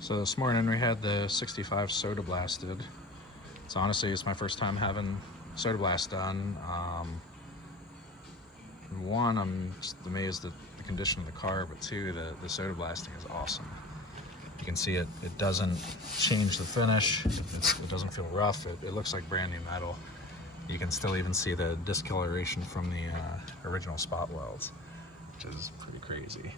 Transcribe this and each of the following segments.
So this morning we had the 65 soda blasted. So honestly, it's my first time having soda blast done. One, I'm just amazed at the condition of the car, but two, the soda blasting is awesome. You can see it doesn't change the finish. It doesn't feel rough. It looks like brand new metal. You can still even see the discoloration from the original spot welds, which is pretty crazy.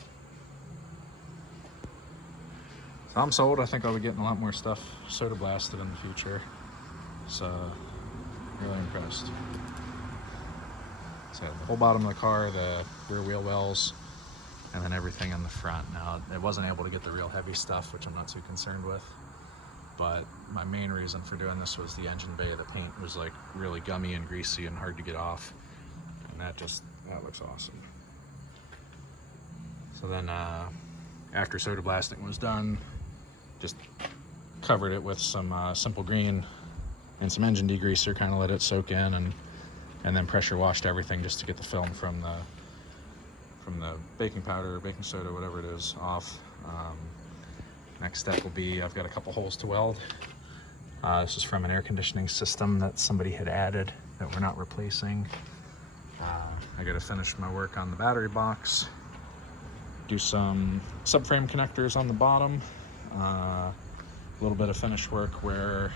So I'm sold. I think I'll be getting a lot more stuff soda blasted in the future. So really impressed. So the whole bottom of the car, the rear wheel wells, and then everything in the front. Now, it wasn't able to get the real heavy stuff, which I'm not too concerned with. But my main reason for doing this was the engine bay. The paint was like really gummy and greasy and hard to get off. And that looks awesome. So then after soda blasting was done, just covered it with some simple green and some engine degreaser, kind of let it soak in, and then pressure washed everything just to get the film from the baking powder, baking soda, whatever it is, off. Next step will be, I've got a couple holes to weld. This is from an air conditioning system that somebody had added that we're not replacing. I got to finish my work on the battery box, do some subframe connectors on the bottom, a little bit of finish work where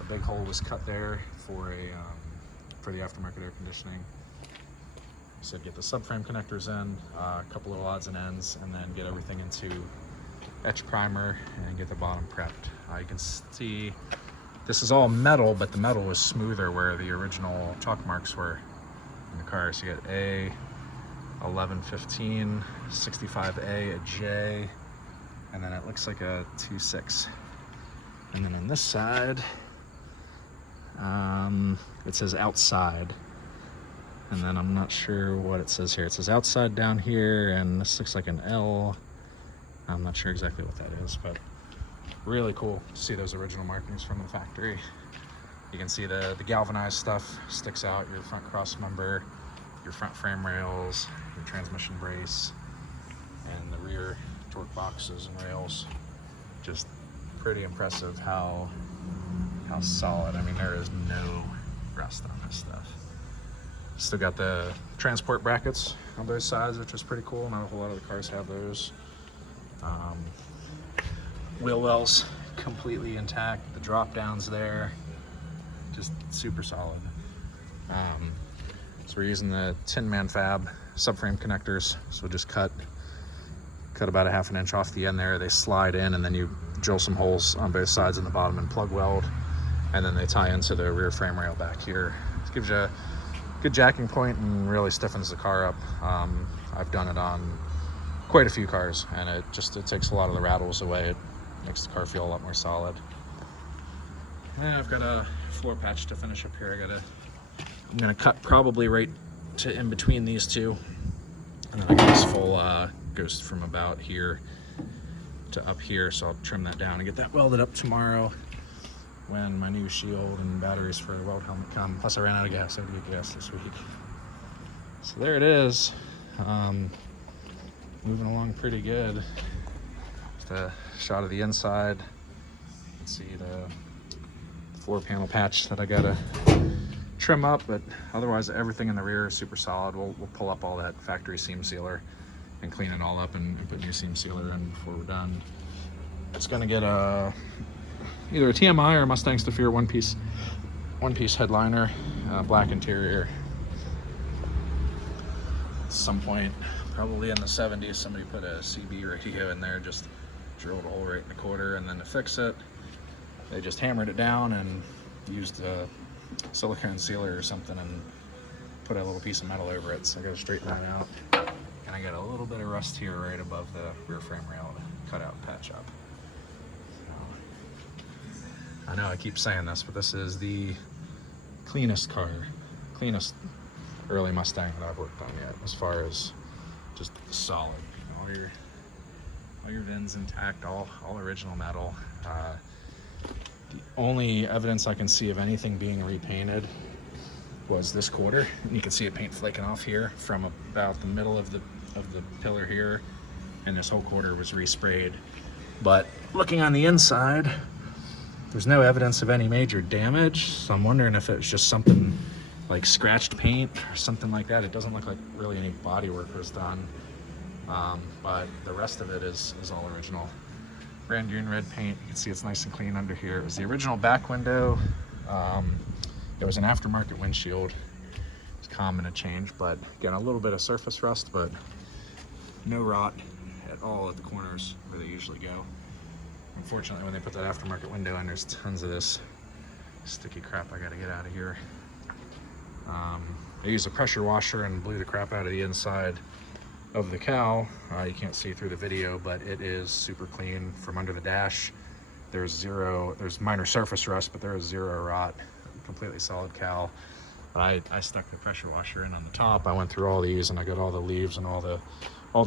a big hole was cut there for the aftermarket air conditioning. So get the subframe connectors in, a couple of odds and ends, and then get everything into etch primer and get the bottom prepped. You can see this is all metal, but the metal was smoother where the original chalk marks were in the car. So you get A, 1115, 65A, a J, and then it looks like a 26. And then on this side, it says outside. And then I'm not sure what it says here. It says outside down here, and this looks like an L. I'm not sure exactly what that is, but really cool to see those original markings from the factory. You can see the galvanized stuff sticks out, your front cross member, your front frame rails, your transmission brace, and the rear torque boxes and rails. Just pretty impressive how solid. I mean, there is no rust on this stuff. Still got the transport brackets on both sides, which is pretty cool. Not a whole lot of the cars have those. Wheel wells completely intact. The drop downs there, just super solid. So we're using the Tin Man Fab subframe connectors. So just cut about a ½ inch off the end there. They slide in, and then you drill some holes on both sides in the bottom and plug weld, and then they tie into the rear frame rail back here. It gives you a good jacking point and really stiffens the car up. I've done it on quite a few cars, and it takes a lot of the rattles away. It makes the car feel a lot more solid. And I've got a floor patch to finish up here. I'm gonna cut probably right to in between these two, and then I got this full goes from about here to up here, so I'll trim that down and get that welded up tomorrow when my new shield and batteries for the weld helmet come. Plus I ran out of gas. I had to get gas this week. So there it is. Moving along pretty good. Just a shot of the inside. You can see the floor panel patch that I gotta trim up, but otherwise everything in the rear is super solid. We'll pull up all that factory seam sealer and clean it all up and put new seam sealer in before we're done. It's gonna get either a TMI or a Mustang Stafir one-piece headliner, black interior. At some point, probably in the 70s, somebody put a CB radio in there, just drilled a hole right in the quarter, and then to fix it, they just hammered it down and used a silicone sealer or something and put a little piece of metal over it. So I gotta straighten that out. And I got a little bit of rust here right above the rear frame rail to cut out and patch up. I know I keep saying this, but this is the cleanest early Mustang that I've worked on yet, as far as just solid. All your VINs intact, all original metal. The only evidence I can see of anything being repainted was this quarter. And you can see it paint flaking off here from about the middle of the pillar here, and this whole quarter was resprayed But looking on the inside, there's no evidence of any major damage. So I'm wondering if it's just something like scratched paint or something like that. It doesn't look like really any body work was done. But the rest of it is all original. Brand new red paint. You can see it's nice and clean under here. It was the original back window. It was an aftermarket windshield. It's common to change, but again, a little bit of surface rust, but no rot at all at the corners where they usually go. Unfortunately, when they put that aftermarket window in, there's tons of this sticky crap I gotta get out of here. I used a pressure washer and blew the crap out of the inside of the cowl. You can't see through the video, but it is super clean from under the dash. There's minor surface rust, but there is zero rot. Completely solid cowl. I stuck the pressure washer in on the top. I went through all these and I got all the leaves and all the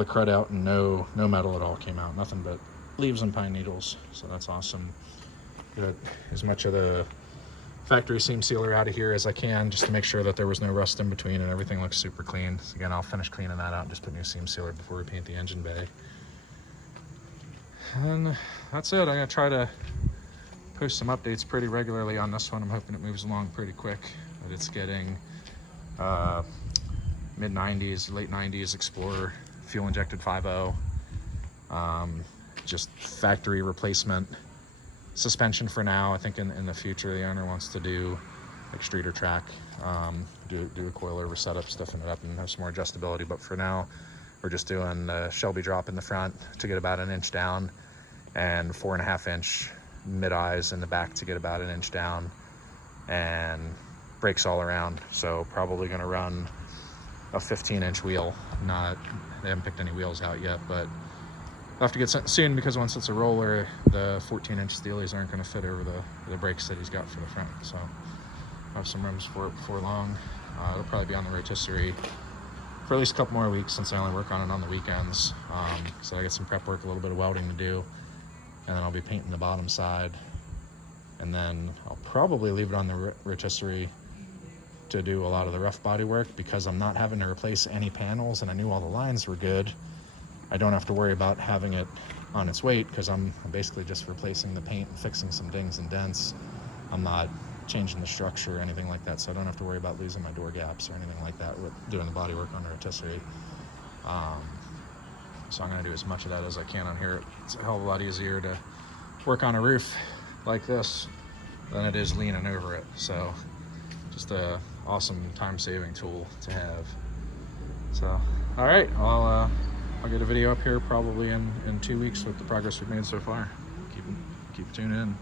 crud out, and no metal at all came out. Nothing but leaves and pine needles. So that's awesome. Got as much of the factory seam sealer out of here as I can, just to make sure that there was no rust in between and everything looks super clean. So again, I'll finish cleaning that out and just put new seam sealer before we paint the engine bay. And that's it. I'm gonna try to post some updates pretty regularly on this one. I'm hoping it moves along pretty quick, but it's getting mid 90s, late 90s Explorer, fuel injected 5.0, just factory replacement suspension for now. I think in the future the owner wants to do like streeter track, do a coilover setup, stiffen it up and have some more adjustability, but for now we're just doing a Shelby drop in the front to get about 1 inch down, and 4.5 inch mid-eyes in the back to get about 1 inch down, and brakes all around. So probably going to run a 15-inch wheel. They haven't picked any wheels out yet, but I'll have to get something soon, because once it's a roller, the 14-inch steelies aren't going to fit over the brakes that he's got for the front. So I'll have some rims for it before long. It'll probably be on the rotisserie for at least a couple more weeks, since I only work on it on the weekends. So I got some prep work, a little bit of welding to do, and then I'll be painting the bottom side, and then I'll probably leave it on the rotisserie to do a lot of the rough body work, because I'm not having to replace any panels, and I knew all the lines were good. I don't have to worry about having it on its weight, because I'm basically just replacing the paint and fixing some dings and dents. I'm not changing the structure or anything like that, so I don't have to worry about losing my door gaps or anything like that with doing the body work on the rotisserie. So I'm going to do as much of that as I can on here. It's a hell of a lot easier to work on a roof like this than it is leaning over it. So just a awesome time-saving tool to have. So all right, I'll get a video up here probably in 2 weeks with the progress we've made so far. Keep tuning in.